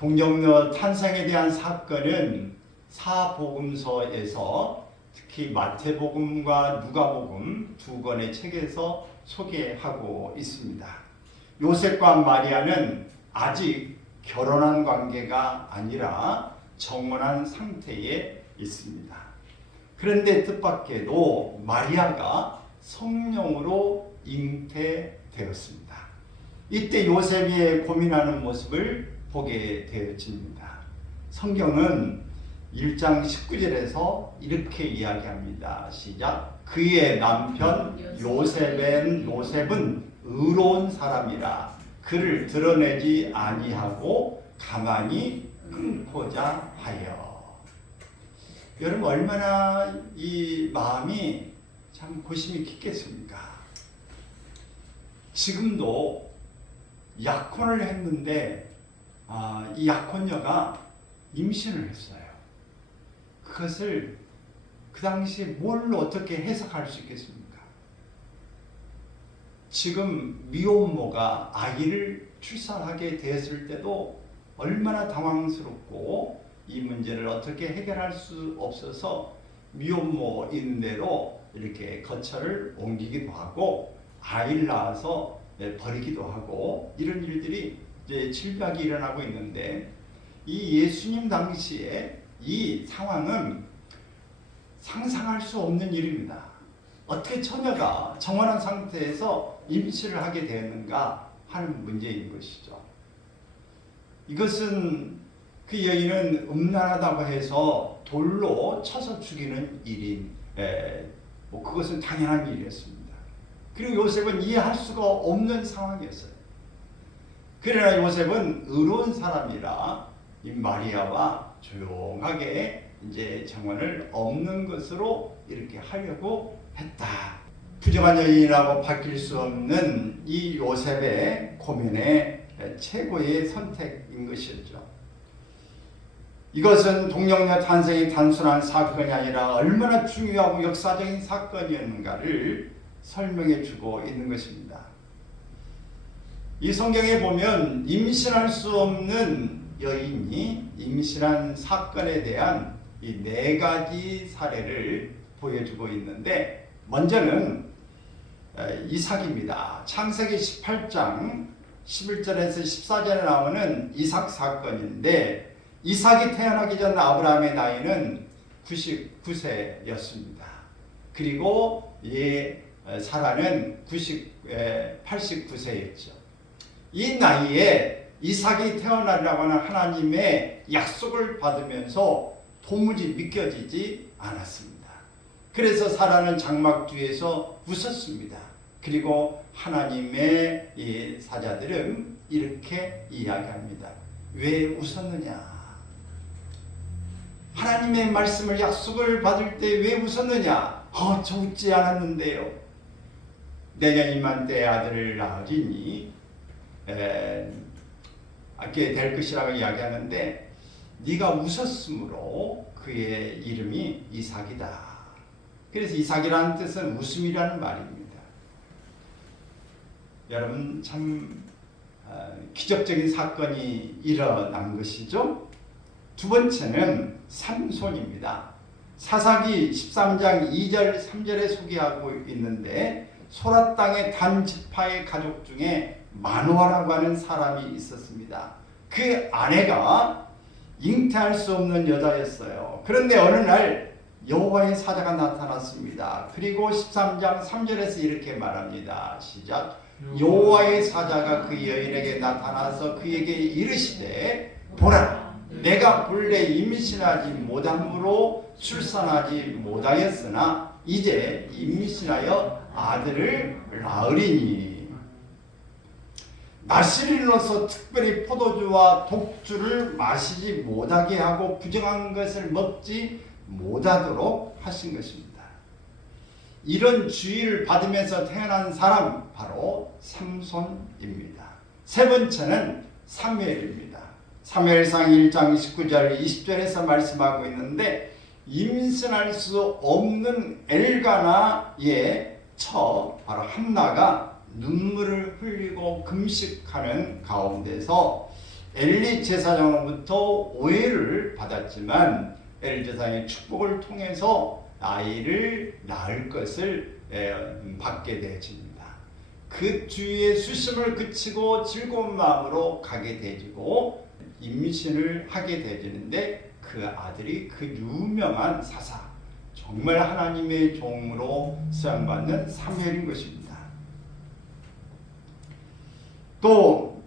동정녀 탄생에 대한 사건은 사복음서에서 특히 마태복음과 누가복음 두 권의 책에서 소개하고 있습니다. 요셉과 마리아는 아직 결혼한 관계가 아니라 정혼한 상태에 있습니다. 그런데 뜻밖에도 마리아가 성령으로 잉태되었습니다. 이때 요셉이 고민하는 모습을 보게 되어집니다. 성경은 1장 19절에서 이렇게 이야기합니다. 시작. 그의 남편 요셉은 의로운 사람이라 그를 드러내지 아니하고 가만히 끊고자 하여. 여러분 얼마나 이 마음이 참 고심이 깊겠습니까? 지금도 약혼을 했는데 이 약혼녀가 임신을 했어요. 그것을 그 당시 뭘 어떻게 해석할 수 있겠습니까? 지금 미혼모가 아이를 출산하게 되었을 때도 얼마나 당황스럽고 이 문제를 어떻게 해결할 수 없어서 미혼모인 대로 이렇게 거처를 옮기기도 하고 아이를 낳아서 버리기도 하고 이런 일들이 이제 질병이 일어나고 있는데 이 예수님 당시에 이 상황은 상상할 수 없는 일입니다. 어떻게 처녀가 정혼한 상태에서 임신을 하게 되었는가 하는 문제인 것이죠. 이것은 그 여인은 음란하다고 해서 돌로 쳐서 죽이는 일인 그것은 당연한 일이었습니다. 그리고 요셉은 이해할 수가 없는 상황이었어요. 그러나 요셉은 의로운 사람이라 이 마리아와 조용하게 이제 정혼을 없는 것으로 이렇게 하려고 했다. 부정한 여인이라고 바뀔 수 없는 이 요셉의 고민의 최고의 선택인 것이었죠. 이것은 동정녀 탄생이 단순한 사건이 아니라 얼마나 중요하고 역사적인 사건이었는가를 설명해 주고 있는 것입니다. 이 성경에 보면 임신할 수 없는 여인이 임신한 사건에 대한 이 4가지 사례를 보여주고 있는데 먼저는 이삭입니다. 창세기 18장 11절에서 14절에 나오는 이삭 사건인데 이삭이 태어나기 전 아브라함의 나이는 99세였습니다. 그리고 사라는 89세였죠. 이 나이에 이삭이 태어나려고 하는 하나님의 약속을 받으면서 도무지 믿겨지지 않았습니다. 그래서 사라는 장막 뒤에서 웃었습니다. 그리고 하나님의 이 사자들은 이렇게 이야기합니다. 왜 웃었느냐? 하나님의 말씀을 낳을 받을 때 왜 웃었느냐? 저 웃지 않았는데요. 내년 이맘때 아들을 낳으리니 낳게 될 것이라고 이야기하는데 네가 웃었으므로 그의 이름이 이삭이다. 그래서 이삭이라는 뜻은 웃음이라는 말입니다. 여러분 참 기적적인 사건이 일어난 것이죠. 두 번째는 삼손입니다. 사사기 13장 2절 3절에 소개하고 있는데 소라 땅의 단 지파의 가족 중에 마노아라고 하는 사람이 있었습니다. 그 아내가 잉태할 수 없는 여자였어요. 그런데 어느 날 여호와의 사자가 나타났습니다. 그리고 13장 3절에서 이렇게 말합니다. 시작. 여호와의 사자가 그 여인에게 나타나서 그에게 이르시되 보라, 내가 본래 임신하지 못함으로 출산하지 못하였으나 이제 임신하여 아들을 낳으리니 나시린으로서 특별히 포도주와 독주를 마시지 못하게 하고 부정한 것을 먹지 못하도록 하신 것입니다. 이런 주의를 받으면서 태어난 사람 바로 삼손입니다. 세 번째는 사무엘입니다. 사무엘상 1장 19절 20절에서 말씀하고 있는데 임신할 수 없는 엘가나의 처 바로 한나가 눈물을 흘리고 금식하는 가운데서 엘리 제사장으로부터 오해를 받았지만 엘리 제사장의 축복을 통해서 아이를 낳을 것을 받게 되어집니다. 그 주위에 수심을 그치고 즐거운 마음으로 가게 되지고 임신을 하게 되지는데 그 아들이 그 유명한 사사, 정말 하나님의 종으로 사용받는 사무엘인 것입니다. 또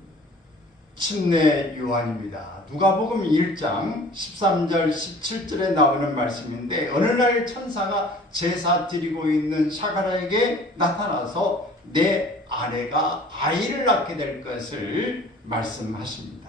침례 요한입니다. 누가복음 1장 13절 17절에 나오는 말씀인데 어느 날 천사가 제사 드리고 있는 샤가랴에게 나타나서 내 아내가 아이를 낳게 될 것을 말씀하십니다.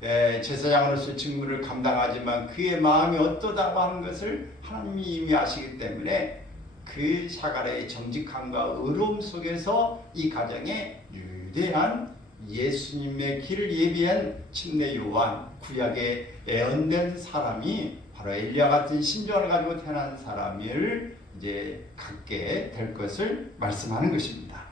제사장으로서 직무를 감당하지만 그의 마음이 어떠다고 하는 것을 하나님이 이미 아시기 때문에 그 샤가랴의 정직함과 의로움 속에서 이 가정에 유대한 예수님의 길을 예비한 침례 요한, 구약의 예언된 사람이 바로 엘리야 같은 심정을 가지고 태어난 사람을 이제 갖게 될 것을 말씀하는 것입니다.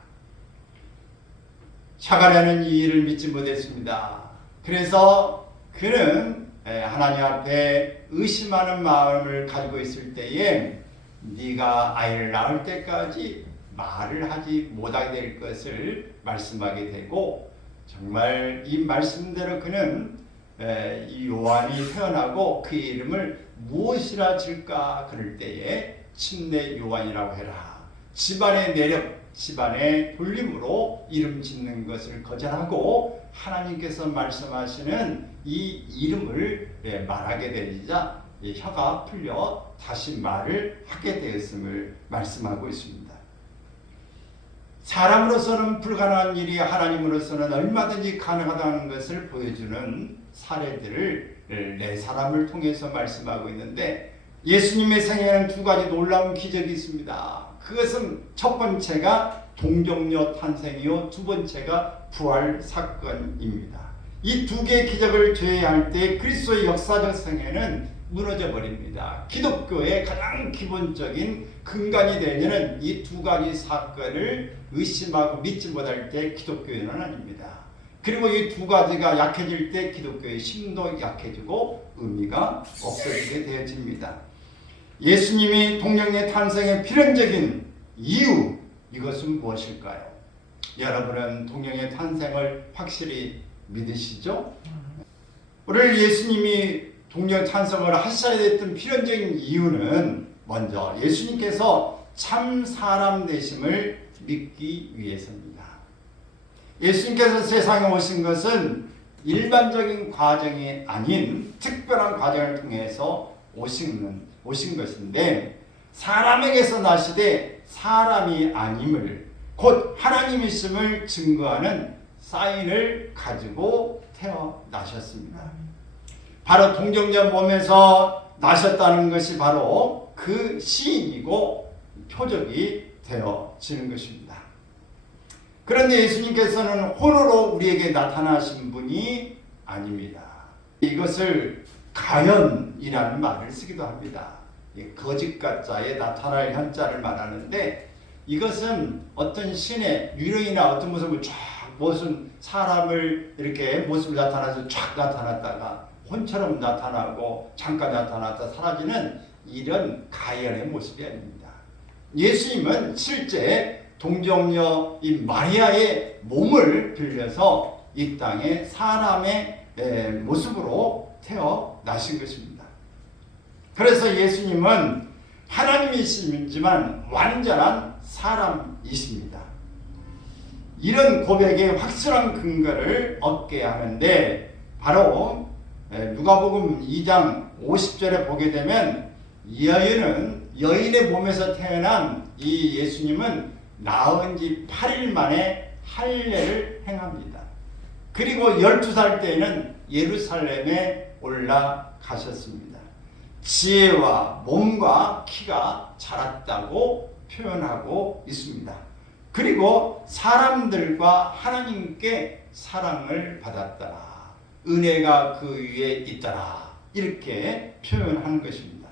샤가랴는 이 일을 믿지 못했습니다. 그래서 그는 하나님 앞에 의심하는 마음을 가지고 있을 때에 네가 아이를 낳을 때까지 말을 하지 못하게 될 것을 말씀하게 되고, 정말 이 말씀대로 그는 이 요한이 태어나고 그 이름을 무엇이라 질까 그럴 때에 침례 요한이라고 해라. 집안의 내력, 집안의 돌림으로 이름 짓는 것을 거절하고 하나님께서 말씀하시는 이 이름을 말하게 되자 혀가 풀려 다시 말을 하게 되었음을 말씀하고 있습니다. 사람으로서는 불가능한 일이 하나님으로서는 얼마든지 가능하다는 것을 보여주는 사례들을 네 사람을 통해서 말씀하고 있는데, 예수님의 생애에는 두 가지 놀라운 기적이 있습니다. 그것은 첫 번째가 동정녀 탄생이요, 두 번째가 부활 사건입니다. 이 두 개의 기적을 제외할 때 그리스도의 역사적 생애는 무너져 버립니다. 기독교의 가장 기본적인 근간이 되는 이 두 가지 사건을 의심하고 믿지 못할 때 기독교인은 아닙니다. 그리고 이 두 가지가 약해질 때 기독교의 힘도 약해지고 의미가 없어지게 되어집니다. 예수님이 동정녀 탄생의 필연적인 이유, 이것은 무엇일까요? 여러분은 동정녀 탄생을 확실히 믿으시죠? 오늘 예수님이 동정녀 탄생을 하셔야 됐던 필연적인 이유는 먼저 예수님께서 참 사람 되심을 믿기 위해서입니다. 예수님께서 세상에 오신 것은 일반적인 과정이 아닌 특별한 과정을 통해서 오신 것인데, 사람에게서 나시되 사람이 아님을, 곧 하나님이심을 증거하는 사인을 가지고 태어나셨습니다. 바로 동정녀 몸에서 나셨다는 것이 바로 그 시인이고 표적이 되어지는 것입니다. 그런데 예수님께서는 홀로 우리에게 나타나신 분이 아닙니다. 이것을 가연이라는 말을 쓰기도 합니다. 거짓 가짜에 나타날 현자를 말하는데, 이것은 어떤 신의 유령이나 어떤 모습을 쫙, 무슨 사람을 이렇게 모습을 나타나서 쫙 나타났다가 혼처럼 나타나고 잠깐 나타났다 사라지는 이런 가연의 모습이 아닙니다. 예수님은 실제 동정녀 이 마리아의 몸을 빌려서 이 땅에 사람의 모습으로 태어나신 것입니다. 그래서 예수님은 하나님이시지만 완전한 사람이십니다. 이런 고백에 확실한 근거를 얻게 하는데, 바로 누가복음 2장 50절에 보게 되면 여인의 몸에서 태어난 이 예수님은 낳은 지 8일 만에 할례를 행합니다. 그리고 12살 때에는 예루살렘에 올라가셨습니다. 지혜와 몸과 키가 자랐다고 표현하고 있습니다. 그리고 사람들과 하나님께 사랑을 받았더라, 은혜가 그 위에 있더라, 이렇게 표현하는 것입니다.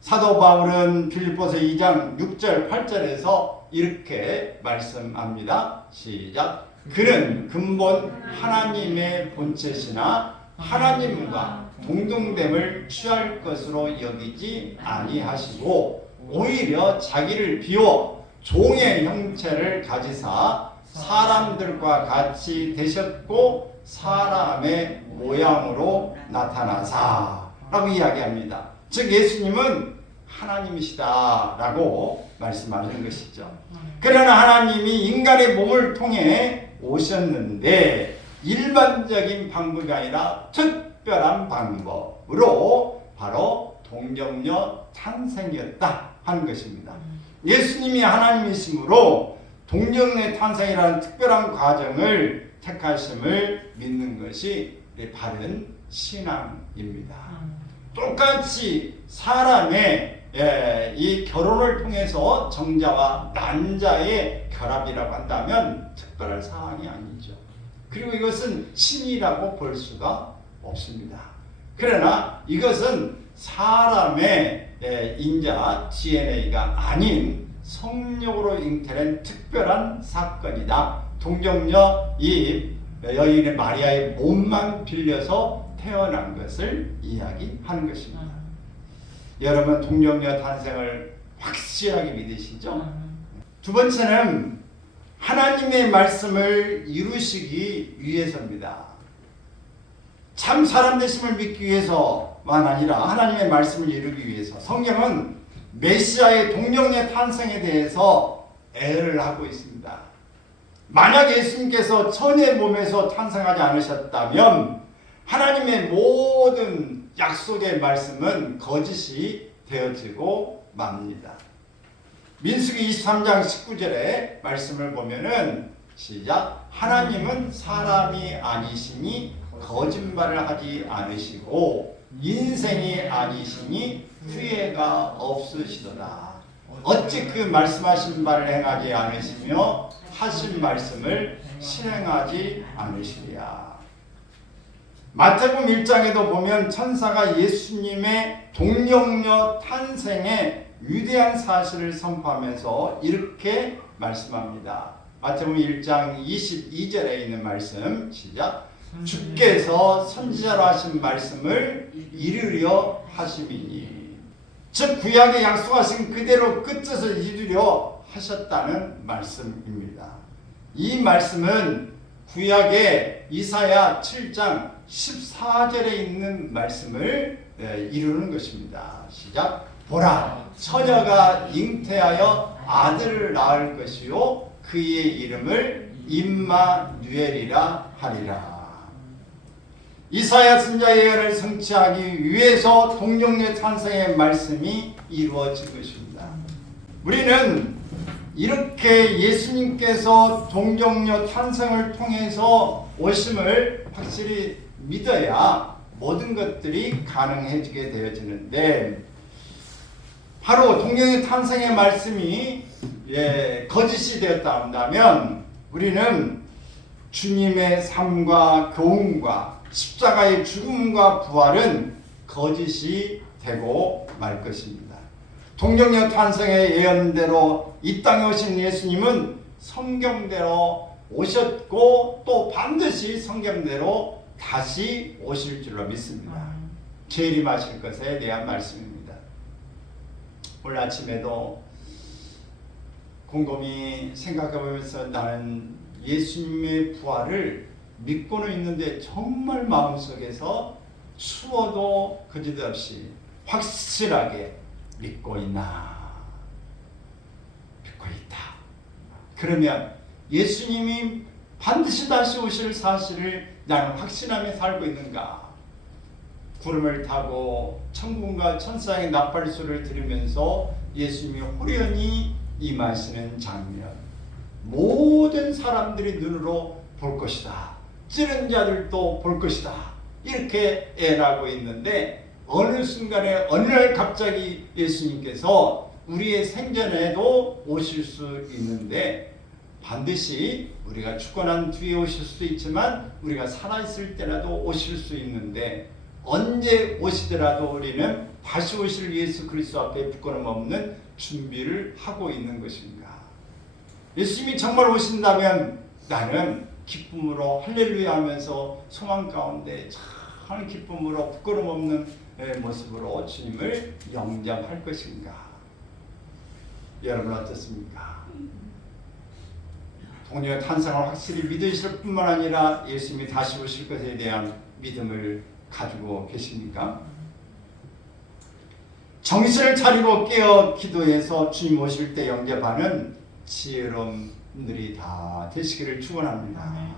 사도 바울은 빌립보서 2장 6절 8절에서 이렇게 말씀합니다. 시작. 그는 근본 하나님의 본체시나 하나님과 동등됨을 취할 것으로 여기지 아니하시고 오히려 자기를 비워 종의 형체를 가지사 사람들과 같이 되셨고 사람의 모양으로 나타나사 라고 이야기합니다. 즉 예수님은 하나님이시다 라고 말씀하는 것이죠. 그러나 하나님이 인간의 몸을 통해 오셨는데 일반적인 방법이 아니라 특별한 방법으로 바로 동정녀 탄생이었다 하는 것입니다. 예수님이 하나님이시므로 동정녀 탄생이라는 특별한 과정을 택하심을 믿는 것이 바른 신앙입니다. 똑같이 사람의 이 결혼을 통해서 정자와 난자의 결합이라고 한다면 특별한 사항이 아니죠. 그리고 이것은 신이라고 볼 수가 없습니다. 그러나 이것은 사람의 인자 DNA가 아닌 성령으로 잉태된 특별한 사건이다. 동정녀 이 여인의 마리아의 몸만 빌려서 태어난 것을 이야기하는 것입니다. 여러분 동정녀 탄생을 확실하게 믿으시죠? 두 번째는 하나님의 말씀을 이루시기 위해서입니다. 참 사람 되심을 믿기 위해서만 아니라 하나님의 말씀을 이루기 위해서 성경은 메시아의 동정녀 탄생에 대해서 애를 하고 있습니다. 만약 예수님께서 처녀의 몸에서 탄생하지 않으셨다면 하나님의 모든 약속의 말씀은 거짓이 되어지고 맙니다. 민수기 23장 19절의 말씀을 보면은 시작. 하나님은 사람이 아니시니 거짓말을 하지 않으시고 인생이 아니시니 후회가 없으시도다. 어찌 그 말씀하신 바를 행하지 않으시며 하신 말씀을 실행하지 않으시랴. 마태복음 1장에도 보면 천사가 예수님의 동정녀 탄생의 위대한 사실을 선포하면서 이렇게 말씀합니다. 마태복음 1장 22절에 있는 말씀 시작. 주께서 선지자로 하신 말씀을 이루려 하심이니 즉 구약에 약속하신 그대로 끝에서 이루려 하셨다는 말씀입니다. 이 말씀은 구약의 이사야 7장 14절에 있는 말씀을 이루는 것입니다. 시작. 보라, 처녀가 잉태하여 아들을 낳을 것이요 그의 이름을 임마누엘이라 하리라. 이사야 선지자의 예언을 성취하기 위해서 동정녀 탄생의 말씀이 이루어진 것입니다. 우리는 이렇게 예수님께서 동정녀 탄생을 통해서 오심을 확실히 믿어야 모든 것들이 가능해지게 되어지는데 바로 동정녀 탄생의 말씀이 거짓이 되었다 한다면 우리는 주님의 삶과 교훈과 십자가의 죽음과 부활은 거짓이 되고 말 것입니다. 동정녀 탄생의 예언대로 이 땅에 오신 예수님은 성경대로 오셨고 또 반드시 성경대로 다시 오실 줄로 믿습니다. 재림하실 것에 대한 말씀입니다. 오늘 아침에도 곰곰이 생각해보면서 나는 예수님의 부활을 믿고는 있는데 정말 마음속에서 추워도 그지없이 확실하게 믿고 있나? 믿고 있다. 그러면 예수님이 반드시 다시 오실 사실을 나는 확신하며 살고 있는가? 구름을 타고 천군과 천사의 나팔소리를 들으면서 예수님이 호련히 임하시는 장면, 모든 사람들이 눈으로 볼 것이다. 찌른 자들도 볼 것이다. 이렇게 애라고 있는데 어느 순간에 어느 날 갑자기 예수님께서 우리의 생전에도 오실 수 있는데 반드시 우리가 죽고 난 뒤에 오실 수도 있지만 우리가 살아있을 때라도 오실 수 있는데 언제 오시더라도 우리는 다시 오실 예수 그리스도 앞에 부끄럼 없는 준비를 하고 있는 것입니다. 예수님이 정말 오신다면 나는 기쁨으로 할렐루야 하면서 소망 가운데 참 기쁨으로 부끄럼 없는 모습으로 주님을 영접할 것인가? 여러분 어떻습니까? 동료의 탄생을 확실히 믿으실 뿐만 아니라 예수님이 다시 오실 것에 대한 믿음을 가지고 계십니까? 정신을 차리고 깨어 기도해서 주님 오실 때 영접하는 지혜로운 분들이 다 되시기를 축원합니다.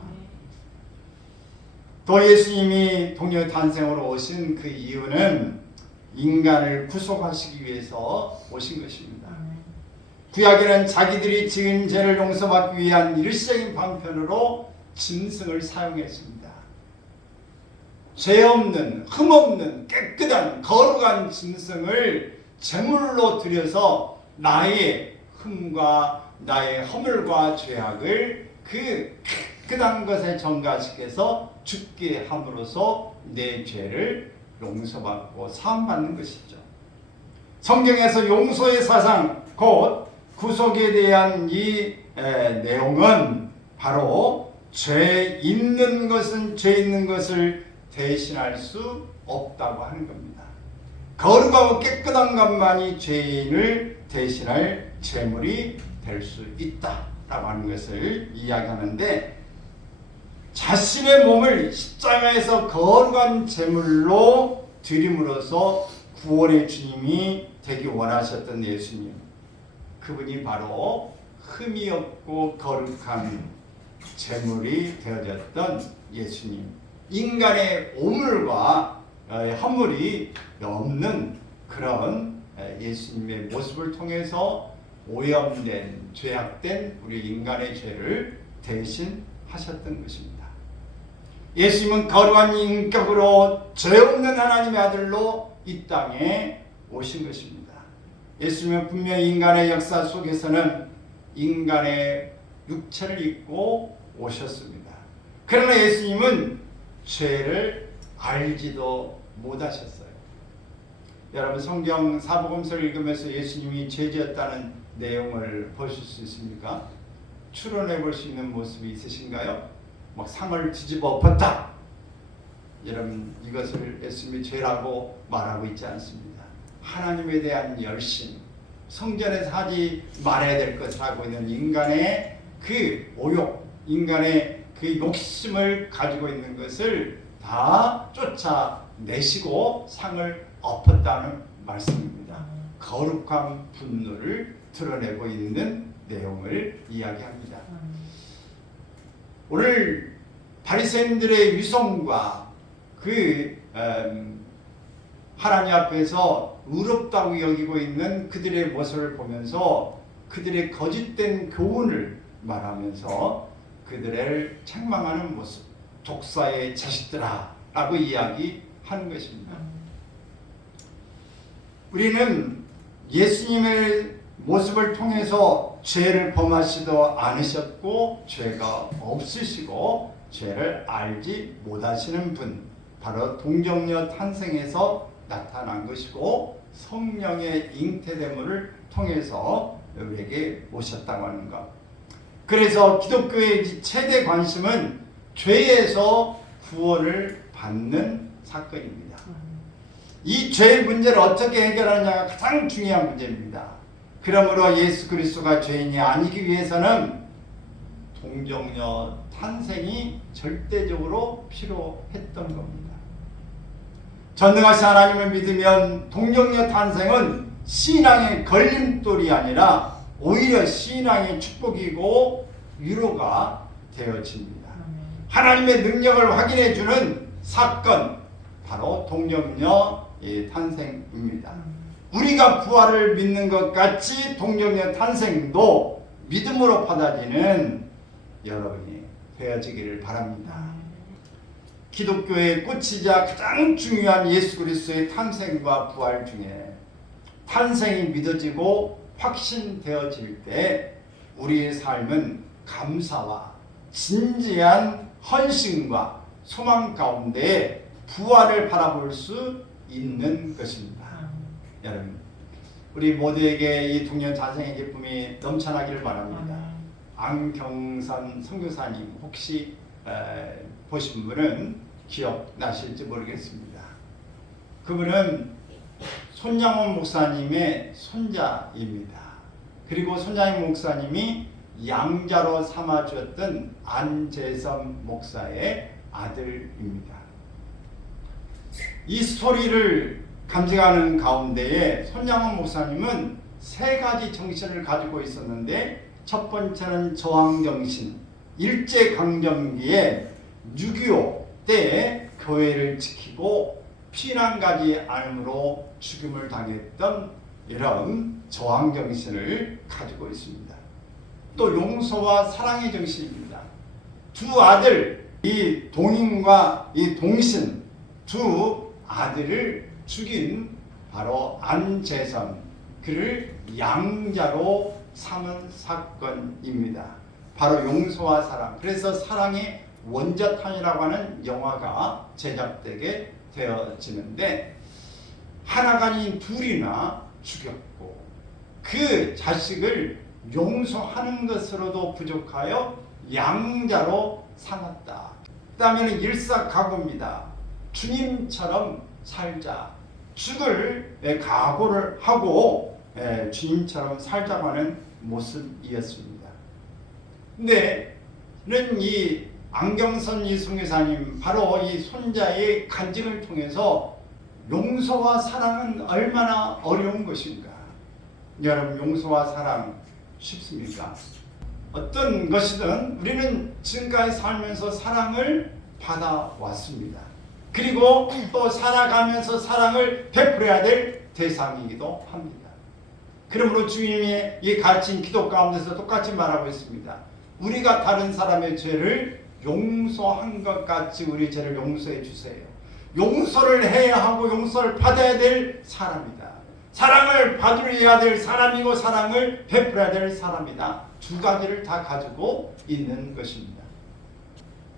또 예수님이 동료의 탄생으로 오신 그 이유는 인간을 구속하시기 위해서 오신 것입니다. 구약에는 자기들이 지은 죄를 용서받기 위한 일시적인 방편으로 짐승을 사용했습니다. 죄 없는, 흠 없는, 깨끗한, 거룩한 짐승을 제물로 드려서 나의 흠과 나의 허물과 죄악을 그 깨끗한 것에 전가시켜서 죽게 함으로써 내 죄를 용서받고 사함받는 것이죠. 성경에서 용서의 사상, 곧 구속에 대한 이 내용은 바로 죄 있는 것은 죄 있는 것을 대신할 수 없다고 하는 겁니다. 거룩하고 깨끗한 것만이 죄인을 대신할 제물이 될 수 있다라고 하는 것을 이야기하는데, 자신의 몸을 십자가에서 거룩한 제물로 드림으로써 구원의 주님이 되기 원하셨던 예수님, 그분이 바로 흠이 없고 거룩한 제물이 되어졌던 예수님, 인간의 오물과 허물이 없는 그런 예수님의 모습을 통해서 오염된, 죄악된 우리 인간의 죄를 대신 하셨던 것입니다. 예수님은 거룩한 인격으로 죄 없는 하나님의 아들로 이 땅에 오신 것입니다. 예수님은 분명히 인간의 역사 속에서는 인간의 육체를 입고 오셨습니다. 그러나 예수님은 죄를 알지도 못하셨어요. 여러분 성경 사복음서를 읽으면서 예수님이 죄지었다는 내용을 보실 수 있습니까? 추론해 볼 수 있는 모습이 있으신가요? 막 상을 뒤집어 엎었다. 여러분 이것을 예수님이 죄라고 말하고 있지 않습니다. 하나님에 대한 열심, 성전에서 하지 말아야 될 것을 하고 있는 인간의 그 오욕, 인간의 그 욕심을 가지고 있는 것을 다 쫓아내시고 상을 엎었다는 말씀입니다. 거룩한 분노를 드러내고 있는 내용을 이야기합니다. 오늘 바리새인들의 위선과 그 하나님 앞에서 의롭다고 여기고 있는 그들의 모습을 보면서 그들의 거짓된 교훈을 말하면서 그들을 책망하는 모습, 독사의 자식들아 라고 이야기하는 것입니다. 우리는 예수님의 모습을 통해서 죄를 범하시도 않으셨고 죄가 없으시고 죄를 알지 못하시는 분, 바로 동정녀 탄생에서 나타난 것이고 성령의 잉태됨을 통해서 우리에게 오셨다고 하는 것. 그래서 기독교의 최대 관심은 죄에서 구원을 받는 사건입니다. 이 죄의 문제를 어떻게 해결하느냐가 가장 중요한 문제입니다. 그러므로 예수 그리스도가 죄인이 아니기 위해서는 동정녀 탄생이 절대적으로 필요했던 겁니다. 전능하신 하나님을 믿으면 동정녀 탄생은 신앙의 걸림돌이 아니라 오히려 신앙의 축복이고 위로가 되어집니다. 하나님의 능력을 확인해주는 사건, 바로 동정녀의 탄생입니다. 우리가 부활을 믿는 것 같이 동정녀 탄생도 믿음으로 받아지는 여러분이 되어지기를 바랍니다. 기독교의 꽃이자 가장 중요한 예수 그리스도의 탄생과 부활 중에 탄생이 믿어지고 확신되어질 때 우리의 삶은 감사와 진지한 헌신과 소망 가운데 부활을 바라볼 수 있는 것입니다. 여러분, 우리 모두에게 이 동년 탄생의 기쁨이 넘쳐나기를 바랍니다. 안경선 선교사님, 혹시 보신 분은 기억나실지 모르겠습니다. 그분은 손양원 목사님의 손자입니다. 그리고 손양원 목사님이 양자로 삼아주었던 안재선 목사의 아들입니다. 이 스토리를 감상하는 가운데에 손양원 목사님은 세 가지 정신을 가지고 있었는데, 첫 번째는 저항정신, 일제강점기에 6.25 때에 교회를 지키고 피난 가지 않음으로 죽임을 당했던 이런 저항정신을 가지고 있습니다. 또 용서와 사랑의 정신입니다. 두 아들, 이 동인과 이 동신 두 아들을 죽인 바로 안재선, 그를 양자로 삼은 사건입니다. 바로 용서와 사랑, 그래서 사랑의 원자탄이라고 하는 영화가 제작되게 되어지는데, 하나가 아닌 둘이나 죽였고 그 자식을 용서하는 것으로도 부족하여 양자로 삼았다. 그 다음에는 일사각오입니다. 주님처럼 살자, 죽을 각오를 하고 주님처럼 살자고 하는 모습이었습니다. 근데 이 안경선 이송회사님, 바로 이 손자의 간증을 통해서 용서와 사랑은 얼마나 어려운 것인가. 여러분, 용서와 사랑 쉽습니까? 어떤 것이든 우리는 지금까지 살면서 사랑을 받아왔습니다. 그리고 또 살아가면서 사랑을 베풀어야 될 대상이기도 합니다. 그러므로 주님이 이 가르친 기도 가운데서 똑같이 말하고 있습니다. 우리가 다른 사람의 죄를 용서한 것 같이 우리 죄를 용서해 주세요. 용서를 해야 하고 용서를 받아야 될 사람이다. 사랑을 받으려야 될 사람이고 사랑을 베풀어야 될 사람이다. 두 가지를 다 가지고 있는 것입니다.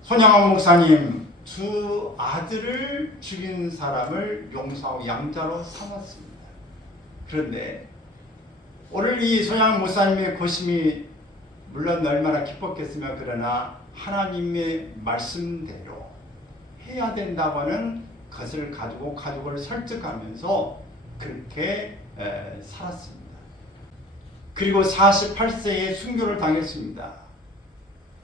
손양원 목사님, 두 아들을 죽인 사람을 용서하고 양자로 삼았습니다. 그런데 오늘 이 손양원 목사님의 고심이 물론 얼마나 기뻤겠으며, 그러나 하나님의 말씀대로 해야 된다고 하는 것을 가지고 가족을 설득하면서 그렇게 살았습니다. 그리고 48세에 순교를 당했습니다.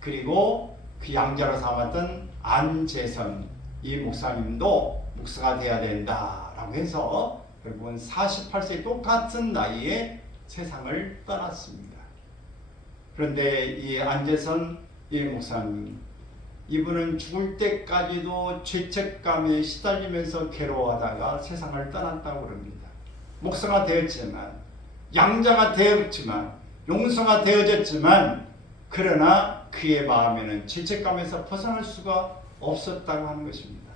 그리고 그 양자로 삼았던 안재선 이 목사님도 목사가 돼야 된다라고 해서 결국은 48세 똑같은 나이에 세상을 떠났습니다. 그런데 이 안재선 이 목사님, 이분은 죽을 때까지도 죄책감에 시달리면서 괴로워하다가 세상을 떠났다고 합니다. 목사가 되었지만, 양자가 되었지만, 용서가 되어졌지만, 그러나 그의 마음에는 죄책감에서 벗어날 수가 없었다고 하는 것입니다.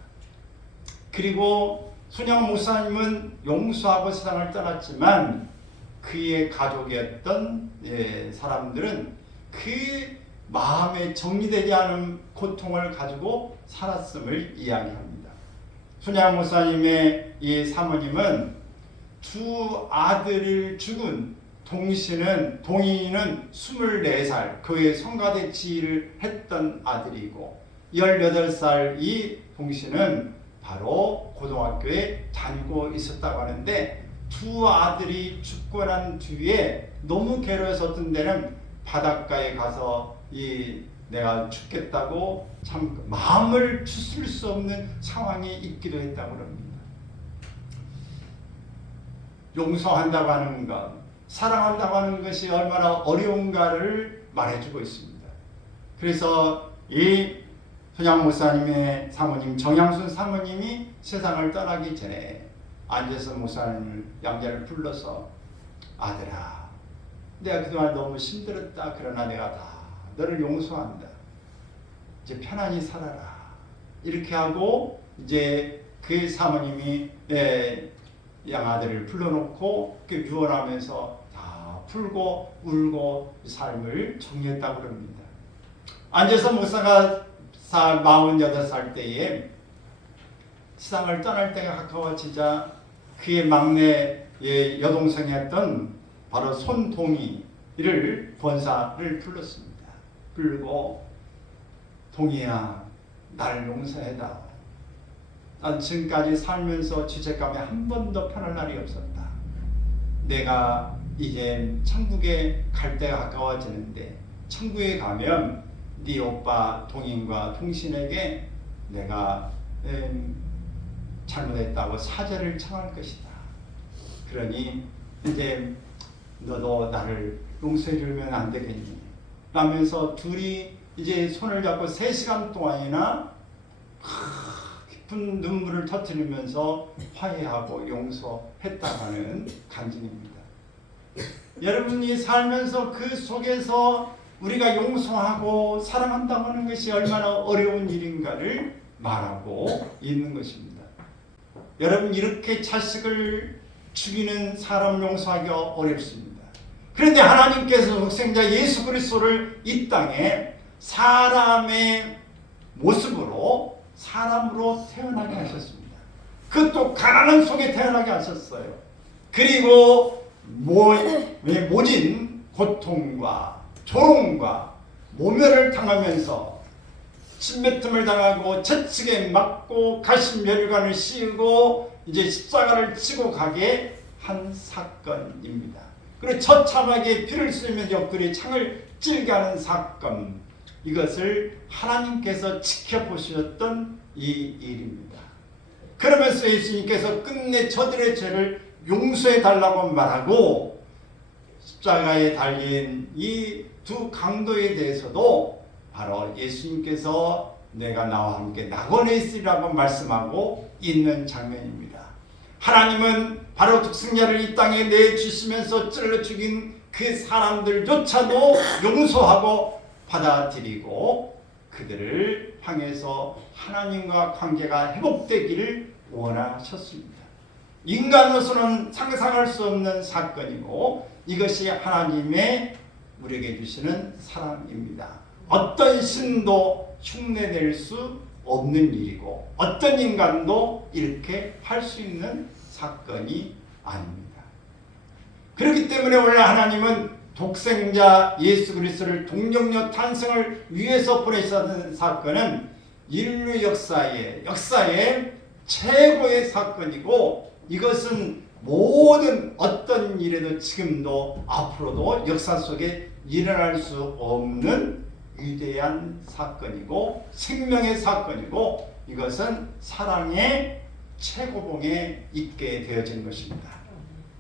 그리고 손양원 목사님은 용서하고 세상을 떠났지만 그의 가족이었던 사람들은 그 마음에 정리되지 않은 고통을 가지고 살았음을 이야기합니다. 손양원 목사님의 이 사모님은 두 아들을 죽은 동인은 24살 교회 성가대치를 했던 아들이고, 18살 이 동신은 바로 고등학교에 다니고 있었다고 하는데, 두 아들이 죽고 난 뒤에 너무 괴로워서 어떤 데는 바닷가에 가서 내가 죽겠다고 참 마음을 추스릴 수 없는 상황이 있기도 했다고 합니다. 용서한다고 하는 것, 사랑한다고 하는 것이 얼마나 어려운가를 말해주고 있습니다. 그래서 이 손양원 목사님의 사모님 정양순 사모님이 세상을 떠나기 전에 안재선 목사님을 양자를 불러서, 아들아, 내가 그동안 너무 힘들었다. 그러나 내가 다 너를 용서한다. 이제 편안히 살아라. 이렇게 하고 이제 그 사모님이 양아들을 불러놓고 유언하면서 다 풀고 울고 삶을 정리했다고 합니다. 안재선 목사가 48살 때에 세상을 떠날 때가 가까워지자 그의 막내 여동생이었던 바로 손동희를 권사를 불렀습니다. 불고 동희야, 날 용서해다. 난 지금까지 살면서 죄책감에 한 번도 편할 날이 없었다. 내가 이제 천국에 갈 때가 가까워지는데 천국에 가면 네 오빠 동인과 동신에게 내가 잘못했다고 사죄를 청할 것이다. 그러니 이제 너도 나를 용서해 주면 안 되겠니? 라면서 둘이 이제 손을 잡고 3시간 동안이나 깊은 눈물을 터뜨리면서 화해하고 용서했다라는 간증입니다. 여러분이 살면서 그 속에서 우리가 용서하고 사랑한다고 하는 것이 얼마나 어려운 일인가를 말하고 있는 것입니다. 여러분, 이렇게 자식을 죽이는 사람을 용서하기가 어렵습니다. 그런데 하나님께서 독생자 예수 그리스도를 이 땅에 사람의 모습으로 사람으로 태어나게 하셨습니다. 그것도 가난한 속에 태어나게 하셨어요. 그리고 모진 고통과 조롱과 모멸을 당하면서 침뱉음을 당하고 채찍에 맞고 가시면류관을 씌우고 이제 십자가를 치고 가게 한 사건입니다. 그리고 처참하게 피를 쏘면서 옆구리에 창을 찔게 하는 사건, 이것을 하나님께서 지켜보셨던 이 일입니다. 그러면서 예수님께서 끝내 저들의 죄를 용서해 달라고 말하고 십자가에 달린 이 두 강도에 대해서도 바로 예수님께서 내가 나와 함께 낙원에 있으리라고 말씀하고 있는 장면입니다. 하나님은 바로 독생자를 이 땅에 내주시면서 찔러 죽인 그 사람들조차도 용서하고 받아들이고 그들을 향해서 하나님과 관계가 회복되기를 원하셨습니다. 인간으로서는 상상할 수 없는 사건이고 이것이 하나님의 우리에게 주시는 사랑입니다. 어떤 신도 흉내낼 수 없는 일이고 어떤 인간도 이렇게 할 수 있는 사건이 아닙니다. 그렇기 때문에 원래 하나님은 독생자 예수 그리스도를 동정녀 탄생을 위해서 보내셨던 사건은 인류 역사의 최고의 사건이고 이것은 모든 어떤 일에도 지금도 앞으로도 역사 속에 일어날 수 없는 위대한 사건이고 생명의 사건이고 이것은 사랑의 최고봉에 있게 되어진 것입니다.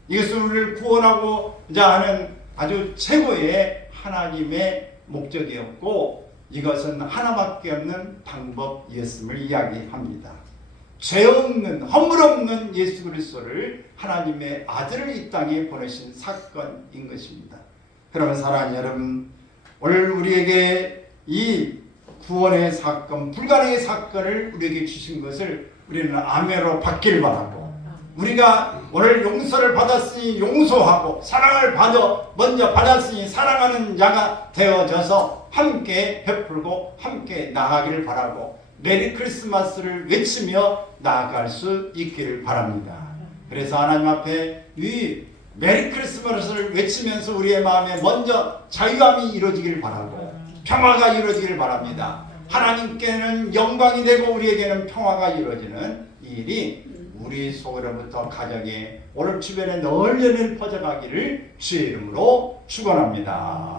이것은 우리를 구원하고자 하는 아주 최고의 하나님의 목적이었고 이것은 하나밖에 없는 방법이었음을 이야기합니다. 죄 없는 허물 없는 예수 그리스도를 하나님의 아들을 이 땅에 보내신 사건인 것입니다. 그러면 사랑하는 여러분, 오늘 우리에게 이 구원의 사건, 불가능의 사건을 우리에게 주신 것을 우리는 아멘으로 받기를 바라고 우리가 오늘 용서를 받았으니 용서하고 사랑을 먼저 받았으니 사랑하는 자가 되어져서 함께 베풀고 함께 나가기를 바라고 메리 크리스마스를 외치며 나아갈 수 있기를 바랍니다. 그래서 하나님 앞에 이 메리 크리스마스를 외치면서 우리의 마음에 먼저 자유함이 이루어지기를 바라고 평화가 이루어지기를 바랍니다. 하나님께는 영광이 되고 우리에게는 평화가 이루어지는 이 일이 우리 속으로부터 가정에 오늘 주변에 널리 퍼져가기를 주의 이름으로 축원합니다.